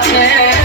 can